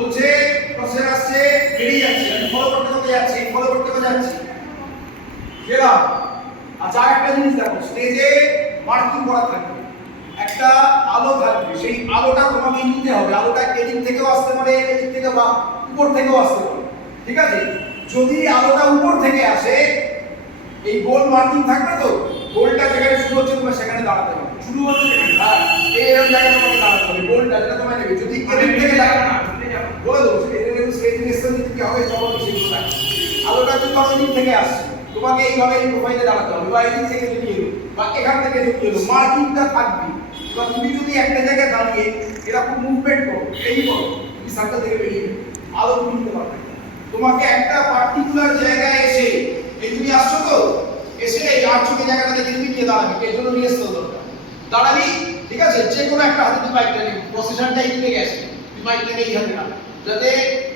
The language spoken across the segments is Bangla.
বলছে প্রসেস আসছে বেরিয়ে যাচ্ছে, আমি ফলো করতে যাচ্ছি, ফলো করতে যাচ্ছি গেলাম। আচ্ছা আরেকটা জিনিস দেখো, স্টেজে মার্কিং করা থাকবে, একটা আলো থাকবে, সেই আলোটা তোমাকে নিতে হবে। আলোটা এদিক থেকেও আসতে পারে, এদিক থেকে বা উপর থেকেও আসতে পারে, ঠিক আছে? যদি আলোটা উপর থেকে আসে, এই গোল মার্কিং থাকবে, তো গোলটা যেখানে শুরু হচ্ছে তোমার সেখানে দাঁড়াতে হবে। শুরু হচ্ছে হ্যাঁ এরকম জায়গায় তোমাকে দাঁড়াতে হবে, গোলটা যেটা তোমায় নেবে। যদি এদিক থেকে দাঁড়ায় না বলে দেবো এটা স্টেজ রিলেশন দিতে কি হবে, সব কিছু থাকে। আলোটা যদি তোমার এদিক থেকে আসছে, তোমাকে এইভাবে এই প্রোফাইলে দাঁড়াতে হবে, বা এদিক থেকে যদি এলো বা এখান থেকে যদি এলো, মার্কিংটা থাকবে। এবার তুমি যদি একটা জায়গায় দাঁড়িয়ে এরকম মুভমেন্ট করো, এই করো, তুমি সার্কেল থেকে বেরিয়ে যাবে, আলো তুমি নিতে পারবে। তোমাকে একটা পার্টিকুলার জায়গায় এসে, এই তুমি আসছো তো, এসে এই আর্চকে জায়গাটা দেখে তুমি নিয়ে দাঁড়াবে, এর জন্য নিয়ে আসতে দরকার। দাঁড়াবি, ঠিক আছে? যে কোনো একটা হাতে তুমি বাইকটা নেবে, প্রসেশনটা এই দিকে গেছে, তুমি বাইকটা এই হাতে না, যাতে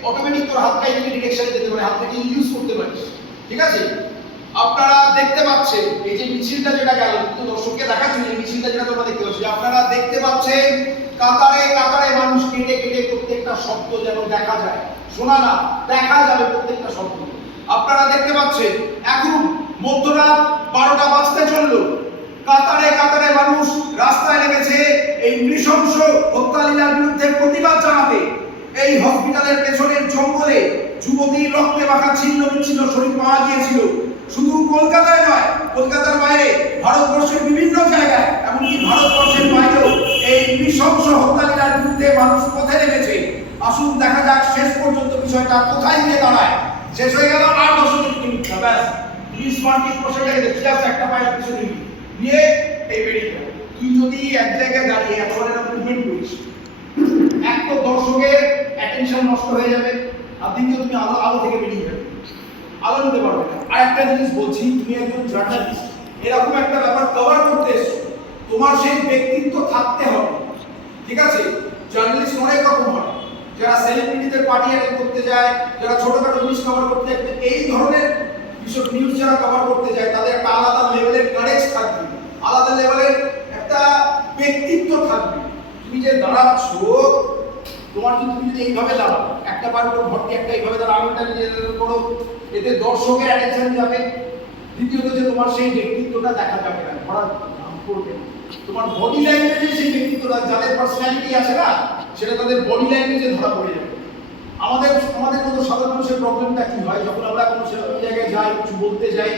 অটোমেটিক তোর হাতটা এই ডিরেকশনে যেতে পারে, হাতটাকে ইউজ করতে পারিস, ঠিক আছে? আপনারা দেখতে পাচ্ছেন এই যে মিছিলটা যেটা গেল, কিন্তু দর্শককে দেখাচ্ছি এই মিছিলটা যেটা তোমরা দেখতে পাচ্ছ, আপনারা দেখতে পাচ্ছেন কাতারে কাতারে মানুষ কেটে কেটে প্রত্যেকটা শব্দ যেন দেখা যায়, শোনা না, দেখা যাবে প্রত্যেকটা শব্দ। আপনারা দেখতে পাচ্ছেন এখন মধ্যরাত 12টা বাজতে চললো, কাতারে কাতারে মানুষ রাস্তায় নেমেছে এই নৃশংস হত্যালীলার বিরুদ্ধে প্রতিবাদ জানাতে। এই হসপিটালের পেছনের জঙ্গলে যুবতীর রক্তে মাখা ছিন্ন বিচ্ছিন্ন শরীর পাওয়া গিয়েছিল। শুধু কলকাতায় নয়, কলকাতার বাইরে ভারতবর্ষের বিভিন্ন জায়গায়, এমনকি ভারতবর্ষের বাইরেও এই নৃশংস হত্যালীলার বিরুদ্ধে মানুষ পথে নেমেছে। আসুন দেখা যাক শেষ পর্যন্ত বিষয়টা কোথায় গিয়ে দাঁড়ায়। শেষ হয়ে গেল 8-10 মিনিট, ব্যাস। তুমি স্মার্টফোন বসে দেখে জাস্ট একটা পায়ের পিছনে নিয়ে এই বেরিয়ে যাবে। তুই যদি এক জায়গায় দাঁড়িয়ে এত বড় একটা মুভমেন্ট করিস, এক তো দর্শকের অ্যাটেনশন নষ্ট হয়ে যাবে, আর দ্বিতীয় তুমি আলো থেকে বেরিয়ে যাবে, আলো নিতে পারবে না। আর একটা জিনিস বলছি, তুমি একজন জার্নালিস্ট, এরকম একটা ব্যাপার কভার করতে এসছো, তোমার সেই ব্যক্তিত্ব থাকতে হবে, ঠিক আছে? জার্নালিস্ট অনেক রকম হয়, যারা সেলিব্রিটিদের পার্টি অ্যাটেন্ড করতে যায়, যারা ছোটখাটো জিনিস কভার করতে যায়, এই ধরনের বিশদ নিউজ যারা কভার করতে যায়, তাদের একটা আলাদা লেভেলের কারেজ থাকবে, আলাদা লেভেলের একটা ব্যক্তিত্ব থাকবে। তুমি যে দাঁড়াচ্ছ, তোমার যদি তুমি যদি এইভাবে দাঁড়াও, একটা বার করে ভর্তি একটা এইভাবে দাঁড়া, আঙুলটা নিয়ে করো, এতে দর্শকের অ্যাটেনশন যাবে। দ্বিতীয়ত যে তোমার সেই ব্যক্তিত্বটা দেখা যাবে না, ধরা করবে না। তোমার বডি ল্যাঙ্গুয়েজে সেই ব্যক্তিত্বটা, যাদের পার্সোনালিটি আছে না, সেটা তাদের বডি ল্যাঙ্গুয়েজে ধরা পড়ে যাবে। আমাদের মতো সাধারণ মানুষের প্রবলেমটা কি হয়, যখন আমরা কোনো সেরকম জায়গায় যাই, কিছু বলতে যাই,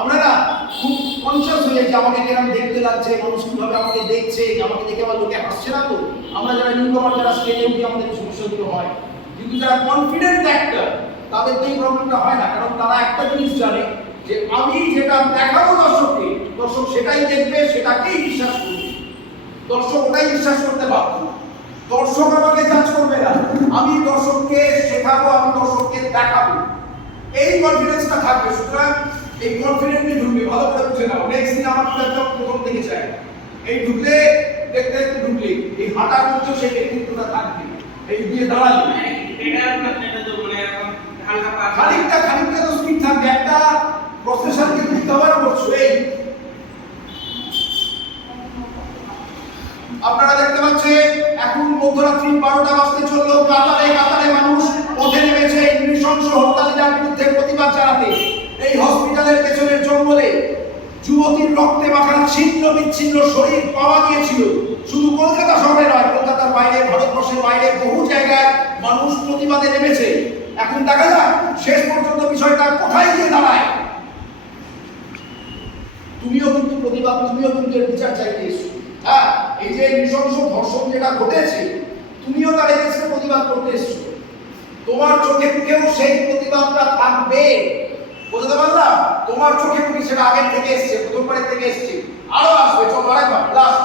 আমরা না খুব কনসিয়াস হয়ে যাই যে আমাকে কেরম দেখতে লাগছে, মানুষ কিভাবে আমাকে দেখছে, আমাকে দেখে আমার লোকে হাসছে না তো। আমরা যারা নিউকমার, যারা স্টেজে উঠি, আমাদের এই সমস্যাগুলো হয়। কিন্তু যারা কনফিডেন্ট অ্যাক্টর, তাদের তো এই প্রবলেমটা হয় না, কারণ তারা একটা জিনিস জানে যে আমি যেটা দেখাবো দর্শককে, দর্শক সেটাই দেখবে, সেটাকেই বিশ্বাস করবে। দর্শক ওটাই বিশ্বাস করতে বাধ্য। দর্শক আমাকে জাজ করবে না, আমি দর্শককে শেখাবো, আমি দর্শককে দেখাবো, এই কনফিডেন্সটা থাকবে। সুতরাং এই কনফিডেন্টলি ঢুকবে, ভালো করে বুঝে নাও। নেক্সট দিন আমার একদম প্রথম থেকে চাই, এই ঢুকলে দেখতে দেখতে ঢুকলে এই হাঁটার মধ্যে সেই ব্যক্তিত্বটা থাকবে। এই দিয়ে দাঁড়ালে খানিকটা তো স্পিড থাকবে, একটা প্রসেসরকে রিকভার করছো। এই আপনারা দেখতে পাচ্ছেন এখন মধ্যরাত্রি 12টা বাজতে চললো, কাতারে কাতারে মানুষ পথে নেমেছে এই নৃশংস হত্যালীলার বিরুদ্ধে প্রতিবাদ জানাতে। এই হসপিটালের পেছনের জঙ্গলে যুবতীর রক্তে মাখা ছিন্ন বিচ্ছিন্ন শরীর পাওয়া গিয়েছিল। শুধু কলকাতা শহরে নয়, কলকাতার বাইরে, ভারতবর্ষের বাইরে বহু জায়গায় মানুষ প্রতিবাদে নেমেছে। এখন দেখা যাক শেষ পর্যন্ত বিষয়টা কোথায় গিয়ে দাঁড়ায়। তুমিও কিন্তু প্রতিবাদ, তুমিও কিন্তু বিচার চাইতে এসছো। হ্যাঁ, এই যে নৃশংস ধর্ষণ যেটা ঘটেছে, তুমিও তার এগেইনস্টে প্রতিবাদ করতে এসছো। তোমার চোখে মুখেও সেই প্রতিবাদটা থাকবে, বুঝতে পারলাম? তোমার চোখে মুখে সেটা আগের থেকে এসছে, প্রথমবারের থেকে এসছে, আরো আসবে। চলো আরেকবার লাস্ট